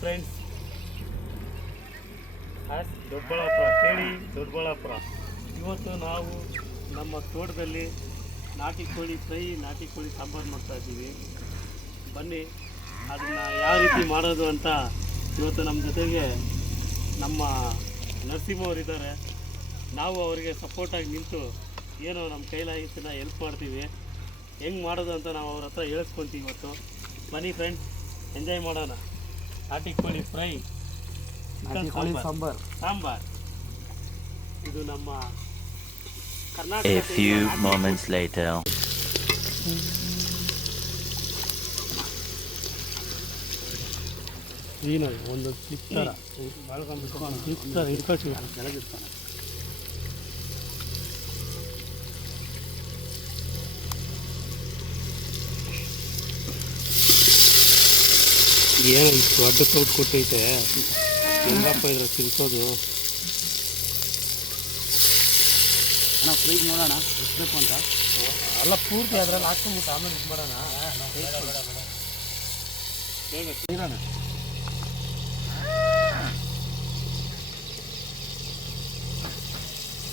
Friends, Doddaballapura ಕೇಳಿ ದೊಡ್ಡಬಳ್ಳಾಪುರ. ಇವತ್ತು ನಾವು ನಮ್ಮ ತೋಟದಲ್ಲಿ ನಾಟಿ ಕೋಳಿ ಫ್ರೈ, ನಾಟಿ ಕೋಳಿ ಸಾಂಬಾರು ಮಾಡ್ತಾಯಿದ್ದೀವಿ. ಬನ್ನಿ ಅದನ್ನು ಯಾವ ರೀತಿ ಮಾಡೋದು ಅಂತ ಇವತ್ತು ನಮ್ಮ ಜೊತೆಗೆ ನಮ್ಮ ನರಸಿಂಹವರಿದ್ದಾರೆ. ನಾವು ಅವರಿಗೆ ಸಪೋರ್ಟಾಗಿ ನಿಂತು ಏನೋ ನಮ್ಮ ಕೈಲಾಗಿದ್ದನ್ನ ಹೆಲ್ಪ್ ಮಾಡ್ತೀವಿ. ಹೆಂಗೆ ಮಾಡೋದು ಅಂತ ನಾವು ಅವ್ರ ಹತ್ರ ಹೇಳಿಸ್ಕೊತೀವಿ ಇವತ್ತು. ಬನ್ನಿ ಫ್ರೆಂಡ್ಸ್, ಎಂಜಾಯ್ ಮಾಡೋಣ. ನಾಟಿ ಕೋಳಿ ಫ್ರೈ, ಚಿಕನ್ ಸಾಂಬಾರ್. ಇದು ನಮ್ಮ Karnataka. A few moments later. ಏನದು ಒಂದು ಕ್ಲಿಪ್ ಥರ ಇಟ್ಕೊಳ್ತೀವಿ ಕೆಳಗಿರ್ತಾನೆ. ಏನೋ ಇಷ್ಟು ದೊಡ್ಡ ಸೌಟ್ ಕೊಟ್ಟೈತೆ, ಹೆಂಗಪ್ಪ ಇದ್ರೆ ತಿನ್ಸೋದು. ಅಣ್ಣ ಫ್ರೈಗೆ ನೋಡೋಣ ಎಷ್ಟು ಬೇಕು ಅಂತ. ಅಲ್ಲ ಪೂರ್ತಿ ಅದ್ರಲ್ಲಿ ಹಾಕ್ಕೊಂಬಿಟ್ಟು ಆಮೇಲೆ ಇದು ಮಾಡೋಣ. ಇರೋಣ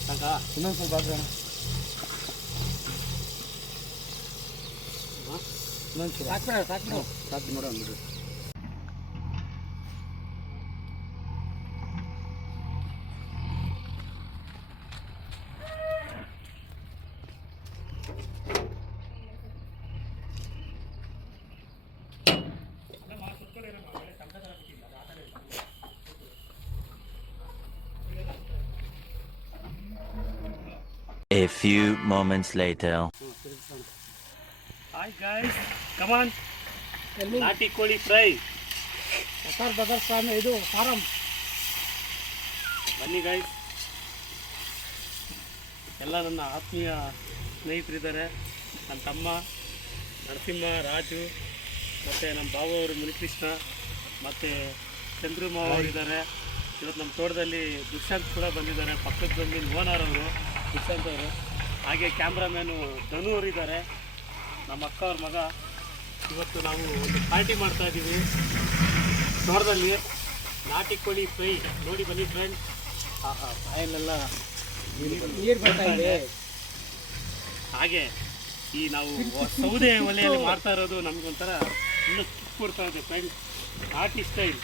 ಸಾಕಾ? ಇನ್ನೊಂದು ಸ್ವಲ್ಪ ಹಾಕೋಣ. ಇನ್ನೊಂದು ಸ್ವಲ್ಪ ಸಾಕು ನೋಡೋಣ ಬಿಡ್ರಿ. A few moments later. Hi guys, come on. ನಾಟಿ ಕೋಳಿ ಫ್ರೈ ಇದು ಫಾರಂ. ಬನ್ನಿ ಗಾಯ್ಸ್, ಎಲ್ಲ ನನ್ನ ಆತ್ಮೀಯ ಸ್ನೇಹಿತರಿದ್ದಾರೆ. ನನ್ನ ತಮ್ಮ ನರಸಿಂಹ, ರಾಜು, ಮತ್ತು ನಮ್ಮ ಬಾಬವರು ಮುನಿಕೃಷ್ಣ, ಮತ್ತು ಚಂದ್ರಮಾವ ಅವರಿದ್ದಾರೆ. ಇವತ್ತು ನಮ್ಮ ತೋಟದಲ್ಲಿ ದುಷ್ಯಂತ್ ಕೂಡ ಬಂದಿದ್ದಾರೆ, ಪಕ್ಕದ ಬಂದಿನ ಓನರ್ ಅವರು ದುಷ್ಯಂತ್ ಅವರು. ಹಾಗೆ ಕ್ಯಾಮ್ರಾಮ್ಯಾನು ಧನು ಅವರಿದ್ದಾರೆ, ನಮ್ಮ ಅಕ್ಕ ಅವ್ರ ಮಗ. ಇವತ್ತು ನಾವು ಒಂದು ಪಾರ್ಟಿ ಮಾಡ್ತಾಯಿದ್ದೀವಿ ತೋಟದಲ್ಲಿ. ನಾಟಿ ಕೋಳಿ ಫ್ರೈ ನೋಡಿ ಬನ್ನಿ ಫ್ರೆಂಡ್ಸ್. ಬಾಯಲ್ಲೆಲ್ಲ ನೀರು ಬರ್ತಾ ಇದೆ. ಹಾಗೆ ಈ ನಾವು ಸೌದೆ ಒಲೆಯಲ್ಲಿ ಮಾಡ್ತಾ ಇರೋದು ನಮಗೊಂಥರ ಇನ್ನೂ ಕಿಕ್ ಕೊಡ್ತಾ ಇದೆ ಫ್ರೆಂಡ್ಸ್. ನಾಟಿ ಸ್ಟೈಲ್.